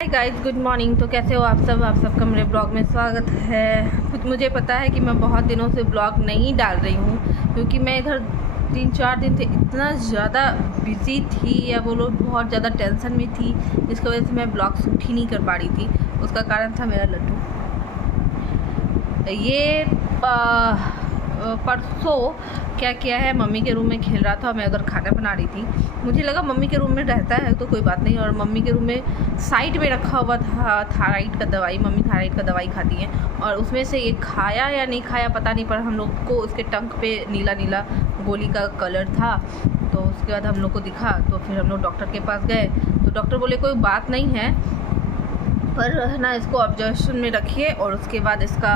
Hi guys, good morning. तो कैसे हो आप सबका मेरे ब्लॉग में स्वागत है। कुछ मुझे पता है कि मैं बहुत दिनों से ब्लॉग नहीं डाल रही हूँ क्योंकि मैं इधर 3-4 दिन से इतना ज़्यादा बिज़ी थी, या वो लोग बहुत ज़्यादा टेंशन में थी, जिसकी वजह से मैं ब्लॉग शूट ही नहीं कर पा रही थी। उसका कारण था मेरा लड्डू। ये परसों क्या किया है, मम्मी के रूम में खेल रहा था, मैं उधर खाना बना रही थी। मुझे लगा मम्मी के रूम में रहता है तो कोई बात नहीं, और मम्मी के रूम में साइड में रखा हुआ था थायराइड का दवाई। मम्मी थायराइड का दवाई खाती हैं, और उसमें से ये खाया या नहीं खाया पता नहीं, पर हम लोग को उसके टंक पे नीला नीला गोली का कलर था। तो उसके बाद हम लोग को दिखा, तो फिर हम लोग डॉक्टर के पास गए। तो डॉक्टर बोले कोई बात नहीं है, पर है ना, इसको ऑब्जर्वेशन में रखिए और उसके बाद इसका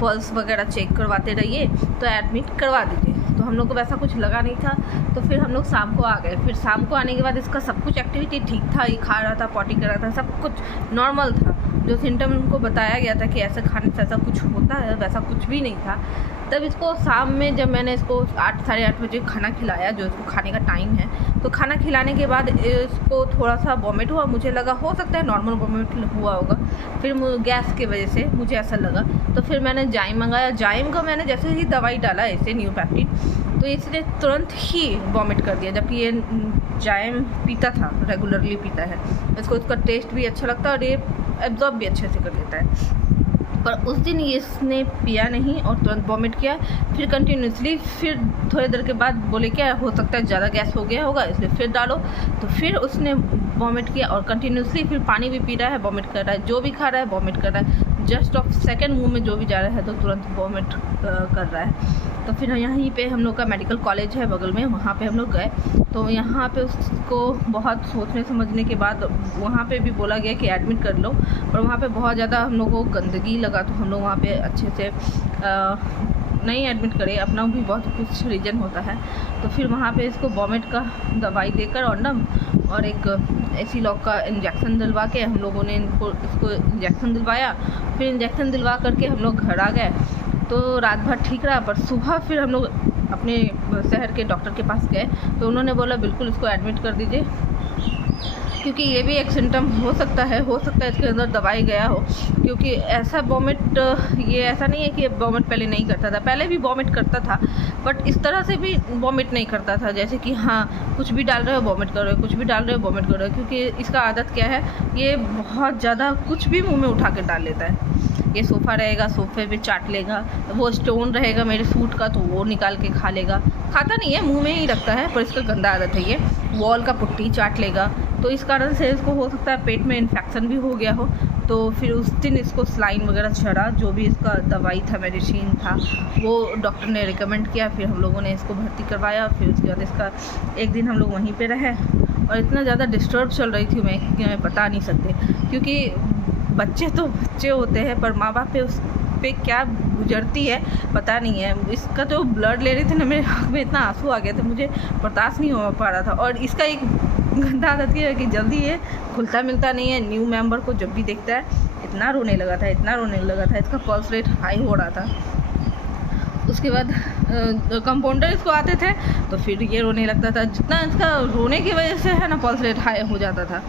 पल्स वगैरह चेक करवाते रहिए, तो एडमिट करवा दीजिए। तो हम लोग को वैसा कुछ लगा नहीं था, तो फिर हम लोग शाम को आ गए। फिर शाम को आने के बाद इसका सब कुछ एक्टिविटी ठीक था, ये खा रहा था, पॉटी कर रहा था, सब कुछ नॉर्मल था। जो सिम्टम उनको बताया गया था कि ऐसे खाने से ऐसा कुछ होता है, वैसा कुछ भी नहीं था। तब इसको शाम में जब मैंने इसको 8 साढ़े 8 बजे खाना खिलाया, जो इसको खाने का टाइम है, तो खाना खिलाने के बाद इसको थोड़ा सा वॉमिट हुआ। मुझे लगा हो सकता है नॉर्मल वॉमिट हुआ होगा, फिर गैस की वजह से मुझे ऐसा लगा। तो फिर मैंने जाइम मंगाया। जाइम का मैंने जैसे ही दवाई डाला ऐसे न्यूपैप्टिड, तो इसने तुरंत ही वॉमिट कर दिया, जबकि ये जाइम पीता था, रेगुलरली पीता है। इसका टेस्ट भी अच्छा लगता है और ये एब्जॉर्ब भी अच्छे से कर लेता है। पर उस दिन ये इसने पिया नहीं और तुरंत वॉमिट किया। फिर कंटिन्यूसली, फिर थोड़ी देर के बाद बोले क्या हो सकता है ज़्यादा गैस हो गया होगा, इसलिए फिर डालो। तो फिर उसने वॉमिट किया और कंटिन्यूसली फिर पानी भी पी रहा है, वॉमिट कर रहा है, जो भी खा रहा है वॉमिट कर रहा है। जस्ट ऑफ सेकेंड मुंह में जो भी जा रहा है तो तुरंत वॉमिट कर रहा है। तो फिर यहीं पे हम लोग का मेडिकल कॉलेज है बगल में, वहाँ पे हम लोग गए। तो यहाँ पे उसको बहुत सोचने समझने के बाद वहाँ पे भी बोला गया कि एडमिट कर लो, और वहाँ पे बहुत ज़्यादा हम लोग को गंदगी लगा, तो हम लोग वहाँ पे अच्छे से नहीं एडमिट करे। अपना भी बहुत कुछ रीज़न होता है। तो फिर वहाँ पे इसको वॉमिट का दवाई देकर और नम और एक एसी लॉक का इंजेक्शन दिलवा के हम लोगों ने इसको इंजेक्शन दिलवाया। फिर इंजेक्शन दिलवा करके हम लोग घर आ गए। तो रात भर ठीक रहा, पर सुबह फिर हम लोग अपने शहर के डॉक्टर के पास गए, तो उन्होंने बोला बिल्कुल इसको एडमिट कर दीजिए, क्योंकि ये भी एक सिम्टम हो सकता है इसके अंदर दवाई गया हो। क्योंकि ऐसा वॉमिट, ये ऐसा नहीं है कि वॉमिट पहले नहीं करता था, पहले भी वॉमिट करता था, बट इस तरह से भी वॉमिट नहीं करता था जैसे कि हाँ कुछ भी डाल रहे हो वॉमिट कर रहे हो, कुछ भी डाल रहे हो वॉमिट कर रहे हो। क्योंकि इसका आदत क्या है, ये बहुत ज़्यादा कुछ भी मुँह में उठा के डाल लेता है। ये सोफ़ा रहेगा, सोफे पे चाट लेगा, वो स्टोन रहेगा मेरे सूट का, तो वो निकाल के खा लेगा। खाता नहीं है, मुंह में ही रखता है, पर इसका गंदा आदत है। ये वॉल का पुट्टी चाट लेगा, तो इस कारण से इसको हो सकता है पेट में इन्फेक्शन भी हो गया हो। तो फिर उस दिन इसको सलाइन वगैरह चढ़ा, जो भी इसका दवाई था, मेडिसिन था, वो डॉक्टर ने रिकमेंड किया। फिर हम लोगों ने इसको भर्ती करवाया। फिर उसके बाद इसका एक दिन हम लोग वहीं पे रहे, और इतना ज़्यादा डिस्टर्ब चल रही थी मैं बता नहीं सकते। क्योंकि बच्चे तो बच्चे होते हैं, पर माँ बाप पे उस पे क्या गुजरती है पता नहीं है। इसका जो ब्लड ले रही थी ना, मेरे आँख में इतना आंसू आ गया था, मुझे बर्दाश्त नहीं हो पा रहा था। और इसका एक गंदा आदत ये है कि जल्दी ये खुलता मिलता नहीं है। न्यू मेंबर को जब भी देखता है इतना रोने लगा था, इसका पल्स रेट हाई हो रहा था। उसके बाद कंपाउंडर इसको आते थे, तो फिर ये रोने लगता था। जितना इसका रोने की वजह से है ना, पल्स रेट हाई हो जाता था।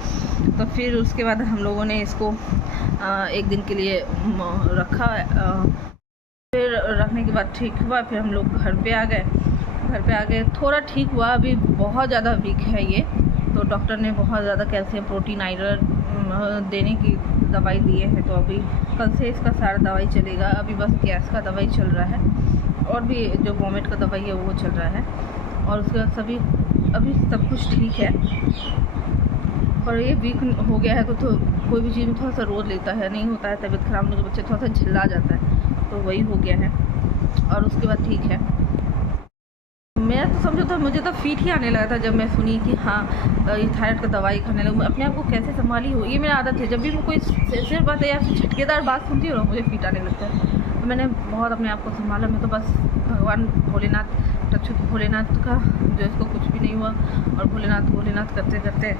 तो फिर उसके बाद हम लोगों ने इसको एक दिन के लिए रखा। फिर रखने के बाद ठीक हुआ, फिर हम लोग घर पे आ गए। थोड़ा ठीक हुआ, अभी बहुत ज़्यादा वीक है ये। तो डॉक्टर ने बहुत ज़्यादा कैल्शियम, प्रोटीन, आयरन देने की दवाई दिए है। तो अभी कल से इसका सारा दवाई चलेगा। अभी बस गैस का दवाई चल रहा है, और भी जो वॉमिट का दवाई है वो चल रहा है। और उसके बाद अभी सब कुछ ठीक है। पर ये वीक हो गया है तो कोई भी चीज़ में थोड़ा सा रोज लेता है, नहीं होता है तबीयत खराब होने के बच्चे थोड़ा सा झिल्ला जाता है, तो वही हो गया है। और उसके बाद ठीक है। मैं तो समझो तो मुझे तो फीट ही आने लगा था जब मैं सुनी कि हाँ ये थायराइड का दवाई खाने लगा। मैं अपने आप को कैसे संभाली हो, ये मेरा आदत है। जब भी मैं कोई सिर्फ बात है या झटकेदार बात सुनती हूँ, मुझे फीट आने लगता है। तो मैंने बहुत अपने आप को संभाला। मैं तो बस भगवान भोलेनाथ, रक्षुत भोलेनाथ का, जो इसको कुछ भी नहीं हुआ, और भोलेनाथ करते करते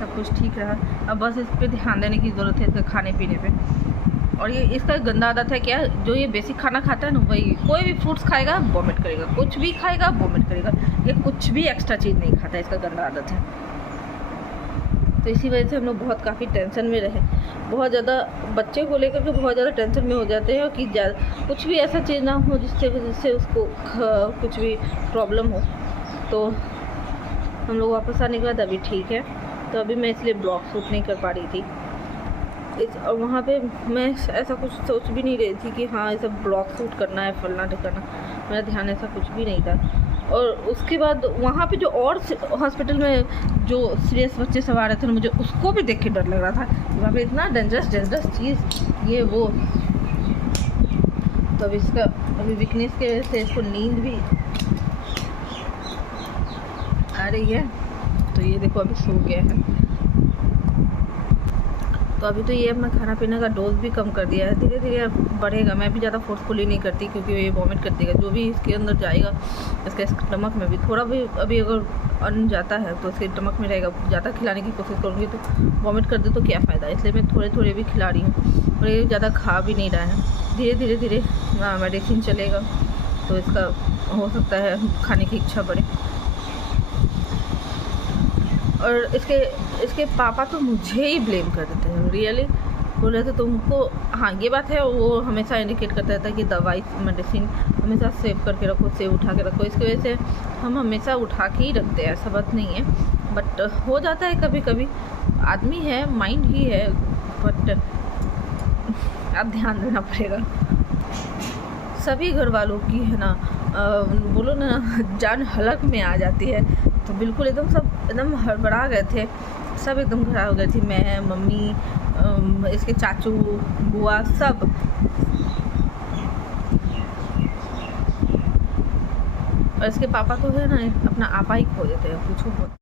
सब कुछ ठीक रहा। अब बस इस पर ध्यान देने की ज़रूरत है, इसके खाने पीने पे। और ये इसका गंदा आदत है क्या, जो ये बेसिक खाना खाता है ना, वही कोई भी फ्रूट्स खाएगा वॉमिट करेगा, कुछ भी खाएगा वॉमिट करेगा। ये कुछ भी एक्स्ट्रा चीज़ नहीं खाता, इसका गंदा आदत है। तो इसी वजह से हम लोग बहुत काफ़ी टेंशन में रहे। बहुत ज़्यादा बच्चे को लेकर के बहुत ज़्यादा टेंशन में हो जाते हैं कि कुछ भी ऐसा चीज़ ना हो जिससे वजह से उसको कुछ भी प्रॉब्लम हो। तो हम लोग वापस आने के बाद अभी ठीक है। तो अभी मैं इसलिए ब्लॉग शूट नहीं कर पा रही थी और वहाँ पे मैं ऐसा कुछ सोच भी नहीं रही थी कि हाँ ऐसा ब्लॉग शूट करना है, फलना ढिकाना। मेरा ध्यान ऐसा कुछ भी नहीं था। और उसके बाद वहाँ पे जो और हॉस्पिटल में जो सीरियस बच्चे सब आ रहे थे, मुझे उसको भी देख के डर लग रहा था। वहाँ पे इतना डेंजरस चीज़ ये वो। तो अब इसका अभी वीकनेस की वजह से इसको नींद भी आ रही है। तो ये देखो अभी सो गया है। तो अभी तो ये अपना खाना पीने का डोज भी कम कर दिया है, धीरे धीरे बढ़ेगा। मैं भी ज़्यादा फोर्सफुली नहीं करती क्योंकि ये वॉमिट कर देगा। जो भी इसके अंदर जाएगा इसके स्टमक में भी थोड़ा भी अभी अगर अन्न जाता है तो इसके स्टमक में रहेगा। ज़्यादा खिलाने की कोशिश करूँगी तो वॉमिट कर दे तो क्या फ़ायदा, इसलिए मैं थोड़े थोड़े भी खिला रही हूँ। और ये ज़्यादा खा भी नहीं रहा है। धीरे धीरे मेडिसिन चलेगा तो इसका हो सकता है खाने की इच्छा बढ़े। और इसके पापा तो मुझे ही ब्लेम कर देते हैं, रियली बोल रहे थे तुमको। हाँ ये बात है, वो हमेशा इंडिकेट करता रहता है कि दवाई मेडिसिन हमेशा सेव करके रखो, सेव उठा के रखो। इसकी वजह से हम हमेशा उठा के ही रखते हैं, ऐसा बात नहीं है। बट हो जाता है कभी कभी, आदमी है, माइंड ही है। बट अब ध्यान देना पड़ेगा। सभी घर वालों की है ना, बोलो ना, जान हलक में आ जाती है। तो बिल्कुल एकदम सब एकदम हड़बड़ा गए थे, सब एकदम खराब हो गए थी। मैं, मम्मी, इसके चाचू, बुआ, सब। और इसके पापा तो है ना अपना आपा ही खो देते हैं, पूछो।